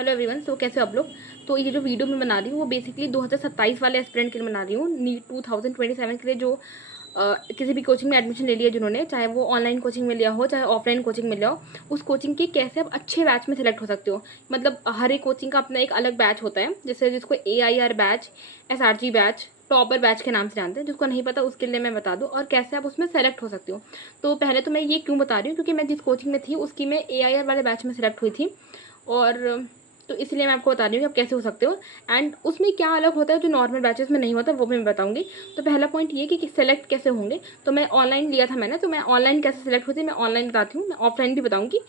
Hello everyone. सो कैसे हो आप लोग। तो ये जो वीडियो मैं बना रही हूँ वो बेसिकली 2027 वाले एस्पिरेंट के लिए बना रही हूँ। नीट 2027 के लिए जो किसी भी कोचिंग में एडमिशन ले लिया जिन्होंने, चाहे वो ऑनलाइन कोचिंग में लिया हो चाहे ऑफलाइन कोचिंग में लिया हो, उस कोचिंग के कैसे आप अच्छे बैच में सेलेक्ट हो सकते हो। मतलब हर एक कोचिंग का अपना एक अलग बैच होता है, जैसे जिसको AIR batch, SRG batch, topper batch के नाम से जानते हैं। जिसको नहीं पता उसके लिए मैं बता दूं और कैसे आप उसमें सेलेक्ट हो सकते हो। तो पहले तो मैं ये क्यों बता रही हूँ, क्योंकि मैं जिस कोचिंग में थी उसकी मैं AIR वाले बैच में सेलेक्ट हुई थी, और तो इसलिए मैं आपको बता रही हूँ कि आप कैसे हो सकते हो एंड उसमें क्या अलग होता है जो नॉर्मल बैचेस में नहीं होता, वो भी मैं बताऊंगी। तो पहला पॉइंट ये कि सेलेक्ट कैसे होंगे। तो मैं ऑनलाइन लिया था मैंने, तो मैं ऑनलाइन कैसे सेलेक्ट होती है मैं ऑनलाइन बताती हूँ, मैं ऑफलाइन भी बताऊँगी।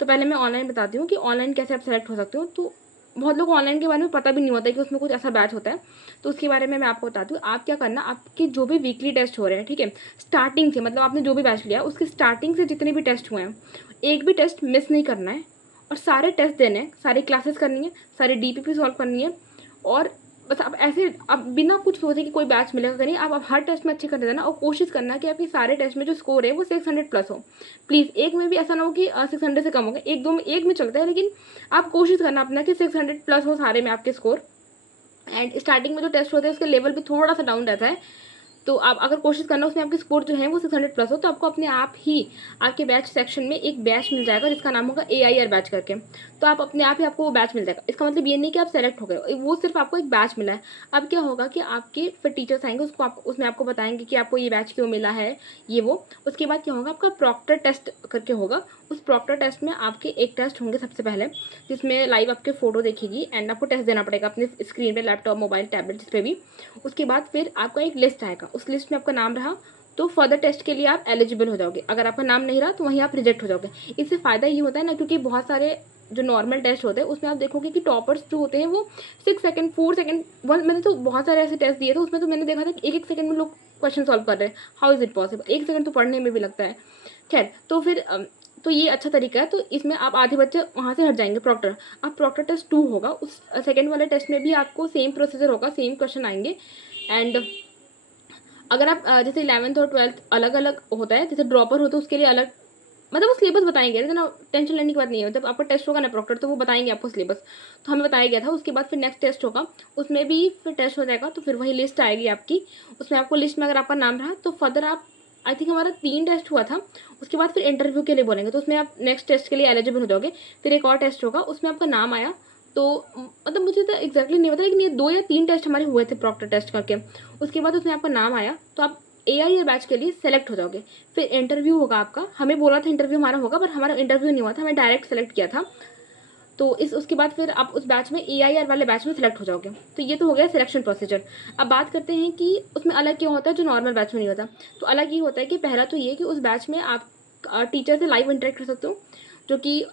तो पहले मैं ऑनलाइन बताती हूँ कि ऑनलाइन कैसे आप सेलेक्ट हो सकते हो। तो बहुत लोग ऑनलाइन के बारे में पता भी नहीं होता है कि उसमें कुछ ऐसा बैच होता है। तो उसके बारे में मैं आपको बताती हूँ। आप क्या करना, आपके जो भी वीकली टेस्ट हो रहे हैं, ठीक है, स्टार्टिंग से, मतलब आपने जो भी बैच लिया उसके स्टार्टिंग से जितने भी टेस्ट हुए हैं, एक भी टेस्ट मिस नहीं करना है और सारे टेस्ट देने हैं, सारी क्लासेस करनी है, सारी DPP सॉल्व करनी है। और बस आप ऐसे, आप बिना कुछ सोचे कि कोई बैच मिलेगा कहीं, आप हर टेस्ट में अच्छे कर देना और कोशिश करना कि आपके सारे टेस्ट में जो स्कोर है वो 600 प्लस हो। प्लीज़ एक में भी ऐसा ना हो कि 600 से कम हो गए, एक दो में, एक में चलता है, लेकिन आप कोशिश करना अपना कि 600 प्लस हो सारे में आपके स्कोर। एंड स्टार्टिंग में जो टेस्ट होते हैं उसके लेवल भी थोड़ा सा डाउन रहता है। तो आप अगर कोशिश करना उसमें आपकी स्कोर जो है वो 600 प्लस हो, तो आपको अपने आप ही आपके बैच सेक्शन में एक बैच मिल जाएगा जिसका नाम होगा AIR बैच करके। तो आप अपने आप ही आपको वो बैच मिल जाएगा। इसका मतलब ये नहीं कि आप सेलेक्ट हो गए, वो सिर्फ आपको एक बैच मिला है। अब क्या होगा कि आपके फिर टीचर्स आएंगे, उसको आप उसमें आपको बताएंगे कि आपको ये बैच क्यों मिला है, ये वो। उसके बाद क्या होगा, आपका प्रॉक्टर टेस्ट करके होगा। उस प्रॉक्टर टेस्ट में आपके एक टेस्ट होंगे सबसे पहले, जिसमें लाइव आपके फोटो देखेगी एंड आपको टेस्ट देना पड़ेगा अपने स्क्रीन पे, लैपटॉप, मोबाइल, टैबलेट, जिस पे भी। उसके बाद फिर आपका एक लिस्ट आएगा, उस लिस्ट में आपका नाम रहा तो फर्दर टेस्ट के लिए आप एलिजिबल हो जाओगे। अगर आपका नाम नहीं रहा तो वहीं आप रिजेक्ट हो जाओगे। इससे फ़ायदा ये होता है ना, क्योंकि बहुत सारे जो नॉर्मल टेस्ट होते हैं उसमें आप देखोगे कि टॉपर्स जो होते हैं वो 6 सेकंड, 4 सेकंड, मैंने तो बहुत सारे ऐसे टेस्ट दिए थे, उसमें तो मैंने देखा था कि एक एक सेकंड में लोग क्वेश्चन सॉल्व कर रहे हैं। हाउ इज़ इट पॉसिबल, एक सेकंड तो पढ़ने में भी लगता है। खैर, तो फिर तो ये अच्छा तरीका है। तो इसमें आप आधे बच्चे वहाँ से हट जाएंगे। प्रॉक्टर, अब प्रॉक्टर टेस्ट 2 होगा, उस सेकंड वाले टेस्ट में भी आपको सेम प्रोसीजर होगा, सेम क्वेश्चन आएंगे। एंड अगर आप जैसे 11th और 12th अलग अलग होता है, जैसे ड्रॉपर होता है उसके लिए अलग, मतलब वो सिलेबस बताएंगे, लेकिन टेंशन लेने की बात नहीं है। जब आपका टेस्ट होगा ना प्रॉक्टर, तो वो बताएंगे आपको सिलेबस। तो हमें बताया गया था। उसके बाद फिर नेक्स्ट टेस्ट होगा, उसमें भी फिर टेस्ट हो जाएगा, तो फिर वही लिस्ट आएगी आपकी। उसमें आपको लिस्ट में अगर आपका नाम रहा तो फर्दर आप, आई थिंक हमारा 3 टेस्ट हुआ था। उसके बाद फिर इंटरव्यू के लिए बोलेंगे, तो उसमें आप नेक्स्ट टेस्ट के लिए एलिजिबल हो जाओगे। फिर एक और टेस्ट होगा, उसमें आपका नाम आया तो मतलब मुझे तो एग्जैक्टली नहीं पता, लेकिन ये 2 या 3 टेस्ट हमारे हुए थे प्रॉक्टर टेस्ट करके। उसके बाद उसमें आपका नाम आया तो आप AIR बैच के लिए सेलेक्ट हो जाओगे। फिर इंटरव्यू होगा आपका, हमें बोला था इंटरव्यू हमारा होगा, पर हमारा इंटरव्यू नहीं हुआ था, हमें डायरेक्ट सेलेक्ट किया था। तो उसके बाद फिर आप उस बैच में AIR वाले बैच में सेलेक्ट हो जाओगे। तो ये तो हो गया सिलेक्शन प्रोसीजर। अब बात करते हैं कि उसमें अलग क्या होता है जो नॉर्मल बैच में नहीं होता। तो अलग ये होता है कि पहला तो ये कि उस बैच में आप टीचर से लाइव इंटरेक्ट कर सकते हो, जो कि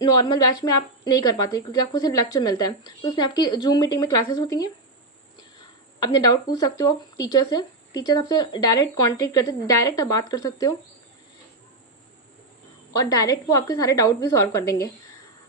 नॉर्मल बैच में आप नहीं कर पाते, क्योंकि आपको सिर्फ लेक्चर मिलता है। तो उसमें आपकी जूम मीटिंग में क्लासेस होती हैं, अपने डाउट पूछ सकते हो टीचर से, टीचर आपसे डायरेक्ट कांटेक्ट करते, डायरेक्ट आप बात कर सकते हो और डायरेक्ट वो आपके सारे डाउट भी सॉल्व कर देंगे।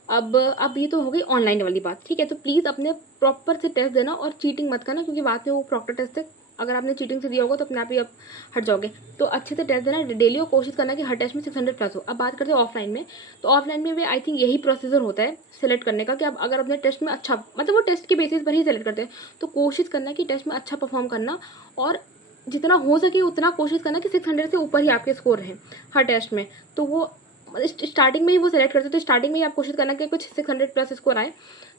अब ये तो हो गई ऑनलाइन वाली बात, ठीक है। तो प्लीज़ अपने प्रॉपर से टेस्ट देना और चीटिंग मत करना, क्योंकि बाद में वो प्रॉक्टर टेस्ट है, अगर आपने चीटिंग से दिया होगा तो अपने आप ही आप हट जाओगे। तो अच्छे से टेस्ट देना डेली और कोशिश करना कि हर टेस्ट में 600 प्लस हो। अब बात करते हैं ऑफलाइन में। तो ऑफलाइन में भी आई थिंक यही प्रोसीजर होता है सेलेक्ट करने का, कि आप अगर अपने टेस्ट में अच्छा, मतलब वो टेस्ट के बेसिस पर ही सेलेक्ट करते हैं। तो कोशिश करना कि टेस्ट में अच्छा परफॉर्म करना, और जितना हो सके उतना कोशिश करना कि 600 से ऊपर ही आपके स्कोर हैं हर टेस्ट में। तो वो स्टार्टिंग में ही वो सेलेक्ट करते हैं, तो स्टार्टिंग में ही आप कोशिश करना कि कुछ 600 प्लस स्कोर आए,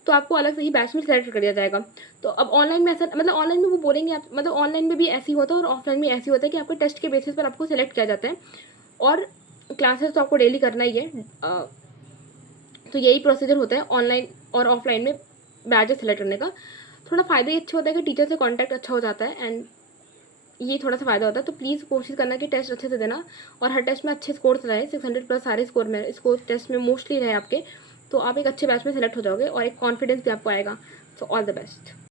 तो आपको अलग से ही बैच में सेलेक्ट कर दिया जाएगा। तो अब ऑनलाइन में ऐसा, मतलब ऑनलाइन में वो बोलेंगे आप, मतलब ऑनलाइन में भी ऐसे ही होता है और ऑफलाइन में ऐसे ही होता है कि आपके टेस्ट के बेसिस पर आपको सेलेक्ट किया जाता है, और क्लासेस तो आपको डेली करना ही है। तो यही प्रोसीजर होता है ऑनलाइन और ऑफलाइन में बैचेस सेलेक्ट करने का। थोड़ा फ़ायदा ये अच्छा होता है कि टीचर से कॉन्टैक्ट अच्छा हो जाता है, एंड ये थोड़ा सा फ़ायदा होता है। तो प्लीज़ कोशिश करना कि टेस्ट अच्छे से देना और हर टेस्ट में अच्छे स्कोर रहे, 600 प्लस सारे स्कोर में, स्कोर टेस्ट में मोस्टली रहे आपके। तो आप एक अच्छे बैच में सेलेक्ट हो जाओगे और एक कॉन्फिडेंस भी आपको आएगा। So all the best.